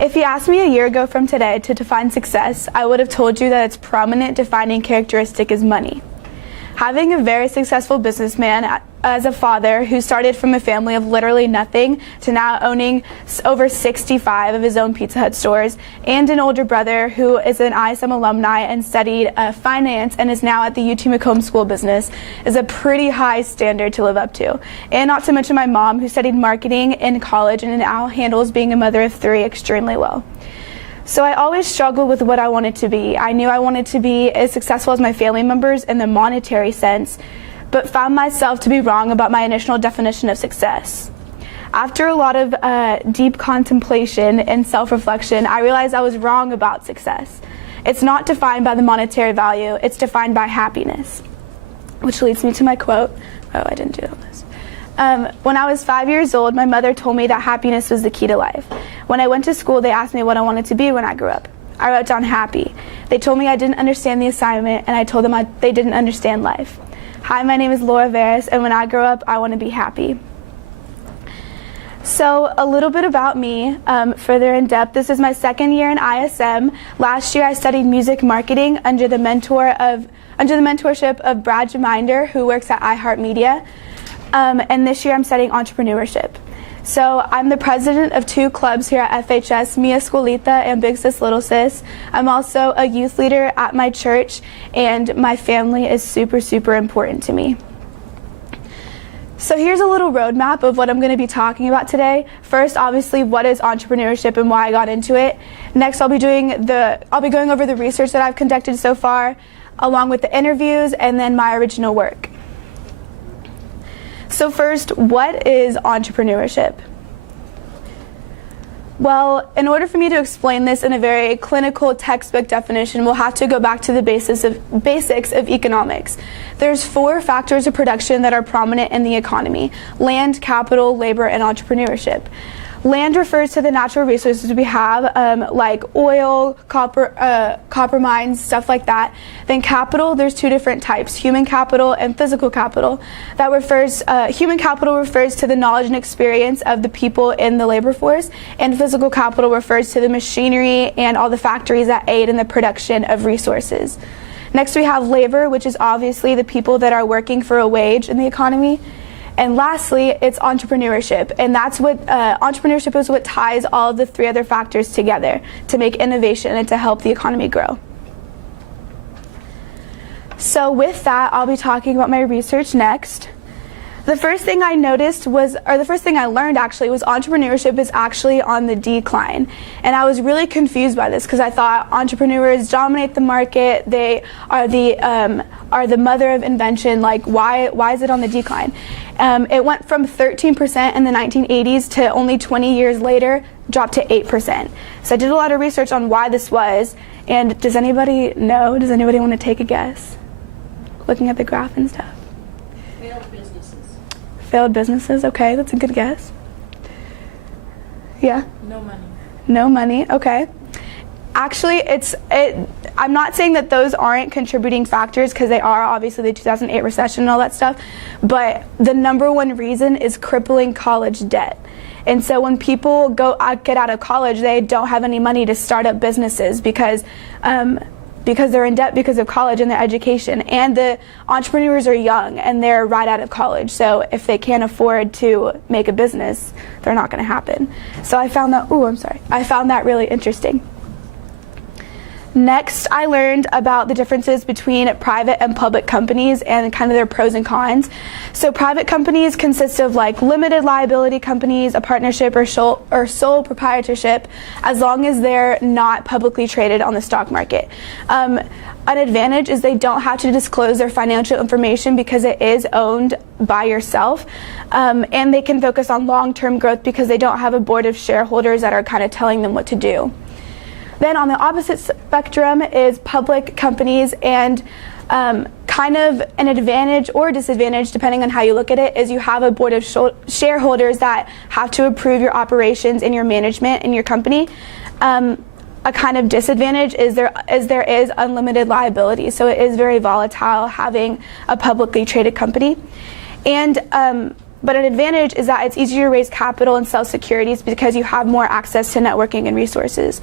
If you asked me a year ago from today to define success, I would have told you that its prominent defining characteristic is money. Having a very successful businessman as a father who started from a family of literally nothing to now owning over 65 of his own Pizza Hut stores, and an older brother who is an ISM alumni and studied finance and is now at the UT Macomb School of Business, is a pretty high standard to live up to. And not to mention my mom, who studied marketing in college and now handles being a mother of 3 extremely well. So I always struggled with what I wanted to be. I knew I wanted to be as successful as my family members in the monetary sense, but found myself to be wrong about my initial definition of success. After a lot of deep contemplation and self-reflection, I realized I was wrong about success. It's not defined by the monetary value, it's defined by happiness. Which leads me to my quote. Oh, I didn't do it on this. When I was 5 years old, my mother told me that happiness was the key to life. When I went to school, they asked me what I wanted to be when I grew up. I wrote down happy. They told me I didn't understand the assignment, and I told them they didn't understand life. Hi, my name is Laura Veras, and when I grow up, I want to be happy. So a little bit about me, further in depth. This is my second year in ISM. Last year, I studied music marketing under the mentorship of Brad Geminder, who works at iHeartMedia. And this year I'm studying entrepreneurship. So I'm the president of 2 clubs here at FHS, Mi Escuelita and Big Sis Little Sis. I'm also a youth leader at my church, and my family is super, super important to me. So here's a little roadmap of what I'm going to be talking about today. First, obviously, what is entrepreneurship and why I got into it. Next, I'll be going over the research that I've conducted so far, along with the interviews and then my original work. So first, what is entrepreneurship? Well, in order for me to explain this in a very clinical textbook definition, we'll have to go back to the basics of economics. There's 4 factors of production that are prominent in the economy: land, capital, labor, and entrepreneurship. Land refers to the natural resources we have, like oil, copper mines, stuff like that. Then capital, there's 2 different types: human capital and physical capital. Human capital refers to the knowledge and experience of the people in the labor force, and physical capital refers to the machinery and all the factories that aid in the production of resources. Next, we have labor, which is obviously the people that are working for a wage in the economy. And lastly, it's entrepreneurship, and that's what entrepreneurship is what ties all of the 3 other factors together to make innovation and to help the economy grow. So with that, I'll be talking about my research next. The first thing I learned actually was entrepreneurship is actually on the decline. And I was really confused by this because I thought entrepreneurs dominate the market, they are the mother of invention. Like, why is it on the decline? It went from 13% in the 1980s to only 20 years later, dropped to 8%. So I did a lot of research on why this was. And does anybody know? Does anybody want to take a guess? Looking at the graph and stuff. Failed businesses. Failed businesses, okay, that's a good guess. Yeah? No money. No money, okay. Actually, I'm not saying that those aren't contributing factors, because they are, obviously the 2008 recession and all that stuff, but the number one reason is crippling college debt. And so when people get out of college, they don't have any money to start up businesses because they're in debt because of college and their education. And the entrepreneurs are young and they're right out of college. So if they can't afford to make a business, they're not going to happen. So I found that really interesting. Next, I learned about the differences between private and public companies and kind of their pros and cons. So private companies consist of like limited liability companies, a partnership or sole proprietorship, as long as they're not publicly traded on the stock market. An advantage is they don't have to disclose their financial information because it is owned by yourself. And they can focus on long-term growth because they don't have a board of shareholders that are kind of telling them what to do. Then on the opposite spectrum is public companies, and kind of an advantage or disadvantage, depending on how you look at it, is you have a board of shareholders that have to approve your operations and your management in your company. A kind of disadvantage is there is unlimited liability, so it is very volatile having a publicly traded company. And But an advantage is that it's easier to raise capital and sell securities because you have more access to networking and resources.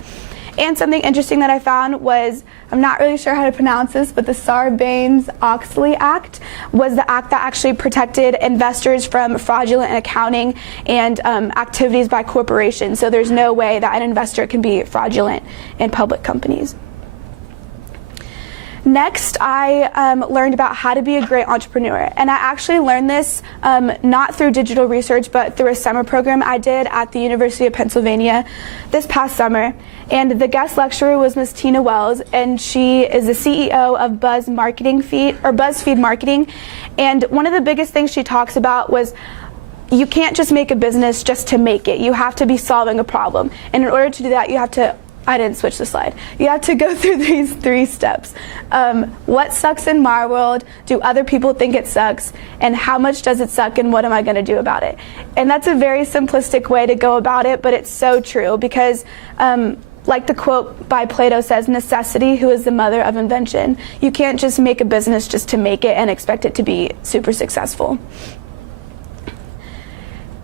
And something interesting that I found was, I'm not really sure how to pronounce this, but the Sarbanes-Oxley Act was the act that actually protected investors from fraudulent accounting and activities by corporations. So there's no way that an investor can be fraudulent in public companies. Next, I learned about how to be a great entrepreneur. And I actually learned this not through digital research, but through a summer program I did at the University of Pennsylvania this past summer. And the guest lecturer was Ms. Tina Wells, and she is the CEO of BuzzFeed Marketing. And one of the biggest things she talks about was you can't just make a business just to make it. You have to be solving a problem. And in order to do that, you have to I didn't switch the slide. You have to go through these 3 steps. What sucks in my world? Do other people think it sucks? And how much does it suck, and what am I going to do about it? And that's a very simplistic way to go about it, but it's so true because like the quote by Plato says, necessity, who is the mother of invention. You can't just make a business just to make it and expect it to be super successful.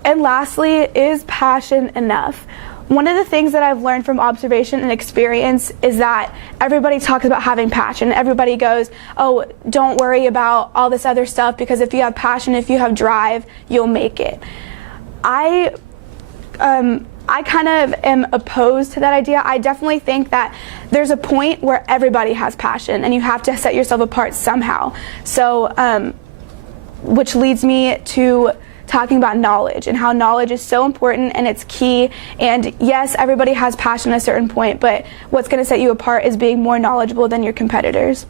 And lastly, is passion enough? One of the things that I've learned from observation and experience is that everybody talks about having passion. Everybody goes, oh, don't worry about all this other stuff because if you have passion, if you have drive, you'll make it. I kind of am opposed to that idea. I definitely think that there's a point where everybody has passion and you have to set yourself apart somehow. So, which leads me to talking about knowledge and how knowledge is so important and it's key. And yes, everybody has passion at a certain point, but what's going to set you apart is being more knowledgeable than your competitors.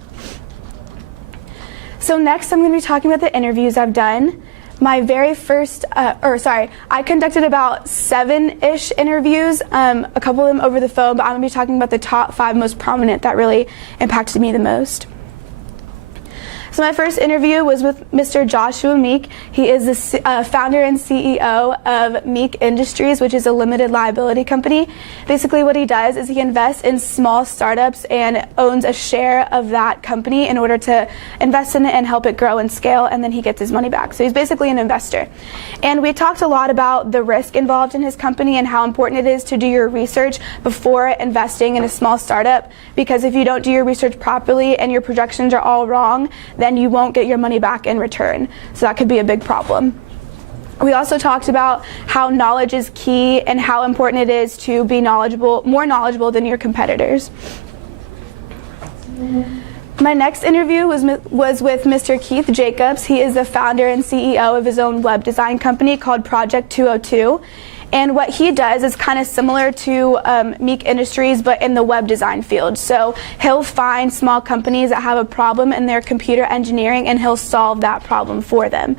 So next, I'm going to be talking about the interviews I've done. My very first, I conducted about 7-ish interviews, a couple of them over the phone, but I'm going to be talking about the top 5 most prominent that really impacted me the most. So my first interview was with Mr. Joshua Meek. He is the founder and CEO of Meek Industries, which is a limited liability company. Basically what he does is he invests in small startups and owns a share of that company in order to invest in it and help it grow and scale, and then he gets his money back. So he's basically an investor. And we talked a lot about the risk involved in his company and how important it is to do your research before investing in a small startup, because if you don't do your research properly and your projections are all wrong, then you won't get your money back in return. So that could be a big problem. We also talked about how knowledge is key and how important it is to be knowledgeable, more knowledgeable than your competitors. My next interview was with Mr. Keith Jacobs. He is the founder and CEO of his own web design company called Project 202. And what he does is kind of similar to Meek Industries, but in the web design field. So he'll find small companies that have a problem in their computer engineering, and he'll solve that problem for them.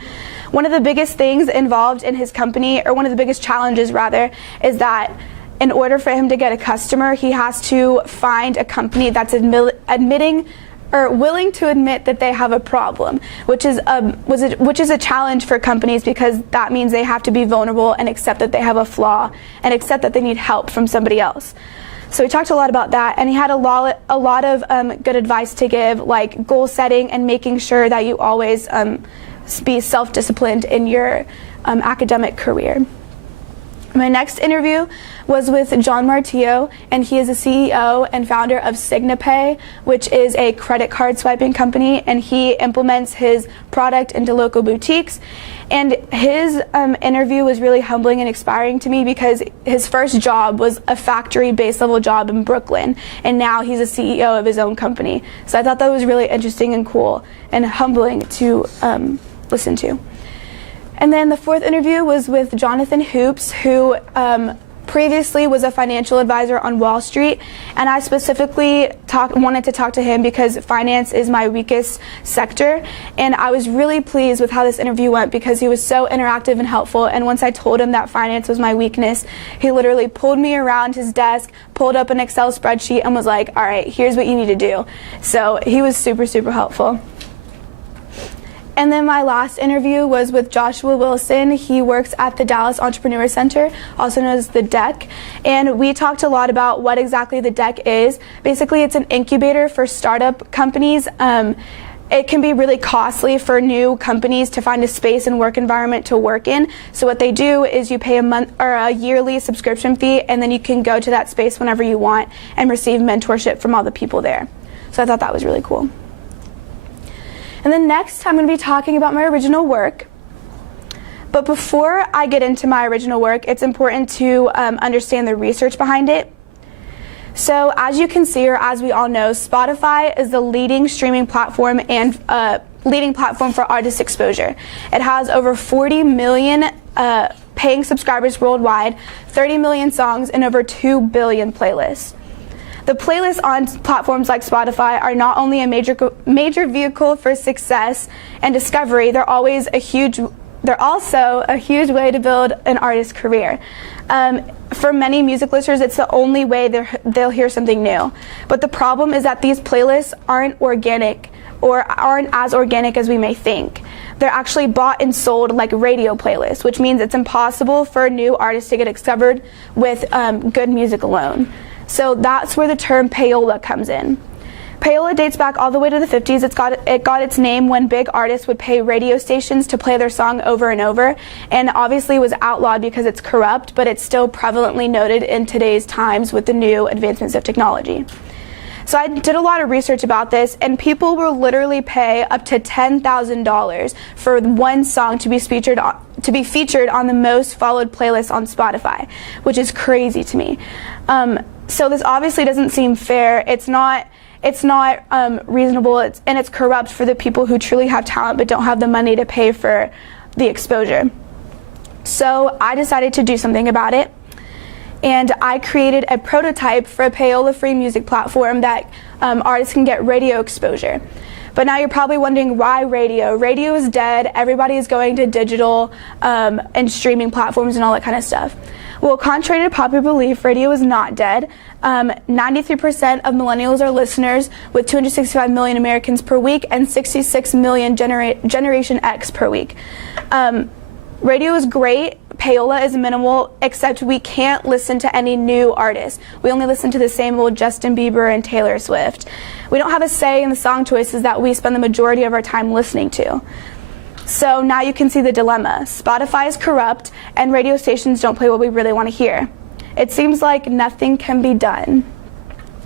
One of the biggest things involved in his company, or one of the biggest challenges rather, is that in order for him to get a customer, he has to find a company that's willing to admit that they have a problem, which is a challenge for companies, because that means they have to be vulnerable and accept that they have a flaw and accept that they need help from somebody else. So we talked a lot about that, and he had a lot of good advice to give, like goal setting and making sure that you always be self-disciplined in your academic career. My next interview was with John Martillo, and he is the CEO and founder of SignaPay, which is a credit card swiping company, and he implements his product into local boutiques. And his interview was really humbling and inspiring to me, because his first job was a factory base level job in Brooklyn, and now he's a CEO of his own company. So I thought that was really interesting and cool and humbling to listen to. And then the 4th interview was with Jonathan Hoops, who previously was a financial advisor on Wall Street, and I specifically wanted to talk to him because finance is my weakest sector, and I was really pleased with how this interview went because he was so interactive and helpful. And once I told him that finance was my weakness, he literally pulled me around his desk, pulled up an Excel spreadsheet, and was like, all right, here's what you need to do. So he was super, super helpful. And then my last interview was with Joshua Wilson. He works at the Dallas Entrepreneur Center, also known as the DEC. And we talked a lot about what exactly the DEC is. Basically, it's an incubator for startup companies. it can be really costly for new companies to find a space and work environment to work in. So what they do is you pay a month or a yearly subscription fee, and then you can go to that space whenever you want and receive mentorship from all the people there. So I thought that was really cool. And then next, I'm going to be talking about my original work. But before I get into my original work, it's important to understand the research behind it. So as you can see, or as we all know, Spotify is the leading streaming platform and leading platform for artist exposure. It has over 40 million paying subscribers worldwide, 30 million songs, and over 2 billion playlists. The playlists on platforms like Spotify are not only a major vehicle for success and discovery, they're also a huge way to build an artist's career. For many music listeners, it's the only way they'll hear something new. But the problem is that these playlists aren't organic, or aren't as organic as we may think. They're actually bought and sold like radio playlists, which means it's impossible for a new artist to get discovered with good music alone. So that's where the term payola comes in. Payola dates back all the way to the 50s. It got its name when big artists would pay radio stations to play their song over and over, and obviously was outlawed because it's corrupt, but it's still prevalently noted in today's times with the new advancements of technology. So I did a lot of research about this, and people will literally pay up to $10,000 for one song to be featured on the most followed playlist on Spotify, which is crazy to me. So this obviously doesn't seem fair. It's not reasonable, and it's corrupt for the people who truly have talent but don't have the money to pay for the exposure. So I decided to do something about it, and I created a prototype for a payola-free music platform that artists can get radio exposure. But now you're probably wondering, why radio? Radio is dead. Everybody is going to digital and streaming platforms and all that kind of stuff. Well, contrary to popular belief, radio is not dead. 93% of millennials are listeners, with 265 million Americans per week and 66 million Generation X per week. Radio is great. Payola is minimal, except we can't listen to any new artists. We only listen to the same old Justin Bieber and Taylor Swift. We don't have a say in the song choices that we spend the majority of our time listening to. So now you can see the dilemma. Spotify is corrupt, and radio stations don't play what we really want to hear. It seems like nothing can be done.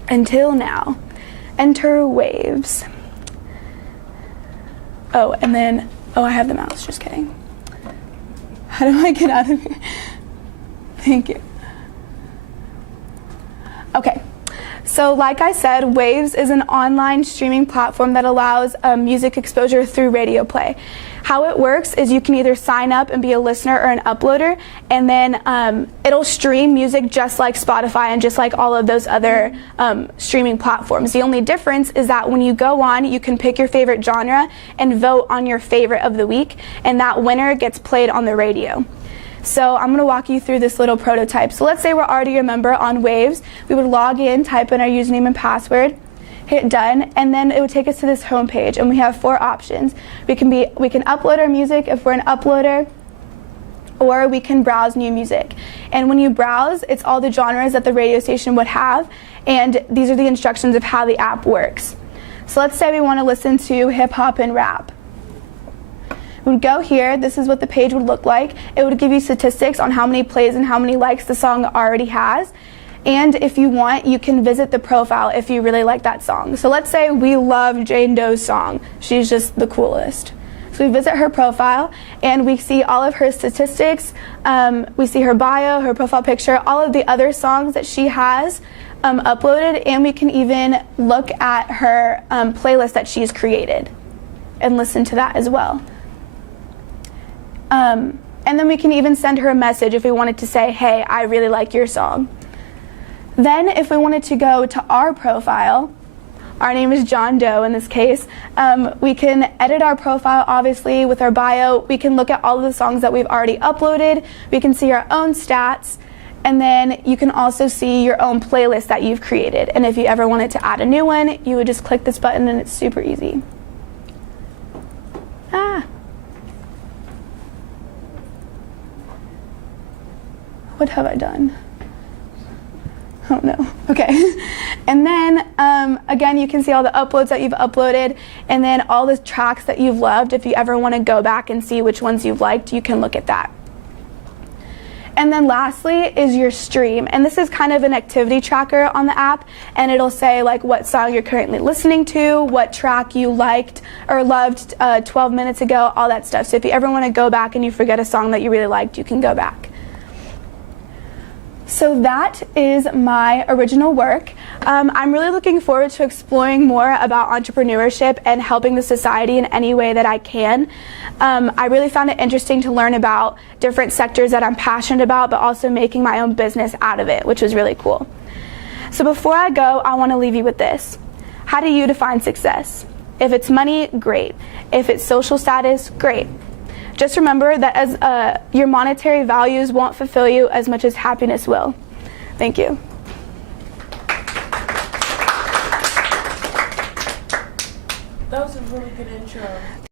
Until now. Enter Waves. Oh, and then, I have the mouse, just kidding. How do I get out of here? Thank you. Okay. So like I said, Waves is an online streaming platform that allows music exposure through radio play. How it works is you can either sign up and be a listener or an uploader, and then it'll stream music just like Spotify and just like all of those other streaming platforms. The only difference is that when you go on, you can pick your favorite genre and vote on your favorite of the week, and that winner gets played on the radio. So I'm going to walk you through this little prototype. So let's say we're already a member on Waves. We would log in, type in our username and password, hit done, and then it would take us to this home page, and we have 4 options. We can upload our music if we're an uploader, or we can browse new music. And when you browse, it's all the genres that the radio station would have, and these are the instructions of how the app works. So let's say we want to listen to hip hop and rap. We would go here. This is what the page would look like. It would give you statistics on how many plays and how many likes the song already has. And if you want, you can visit the profile if you really like that song. So let's say we love Jane Doe's song. She's just the coolest. So we visit her profile, and we see all of her statistics. We see her bio, her profile picture, all of the other songs that she has uploaded, and we can even look at her playlist that she's created and listen to that as well. And then we can even send her a message if we wanted to say, hey, I really like your song. Then if we wanted to go to our profile, our name is John Doe in this case, we can edit our profile, obviously, with our bio. We can look at all of the songs that we've already uploaded. We can see our own stats. And then you can also see your own playlist that you've created. And if you ever wanted to add a new one, you would just click this button, and it's super easy. What have I done? Oh no. Okay. And then again, you can see all the uploads that you've uploaded, and then all the tracks that you've loved. If you ever want to go back and see which ones you've liked, you can look at that. And then lastly is your stream, and this is kind of an activity tracker on the app, and it'll say like what song you're currently listening to, what track you liked or loved 12 minutes ago, all that stuff. So if you ever want to go back and you forget a song that you really liked, you can go back. So that is my original work. I'm really looking forward to exploring more about entrepreneurship and helping the society in any way that I can. I really found it interesting to learn about different sectors that I'm passionate about, but also making my own business out of it, which was really cool. So before I go, I want to leave you with this. How do you define success? If it's money, great. If it's social status, great. Just remember that as your monetary values won't fulfill you as much as happiness will. Thank you.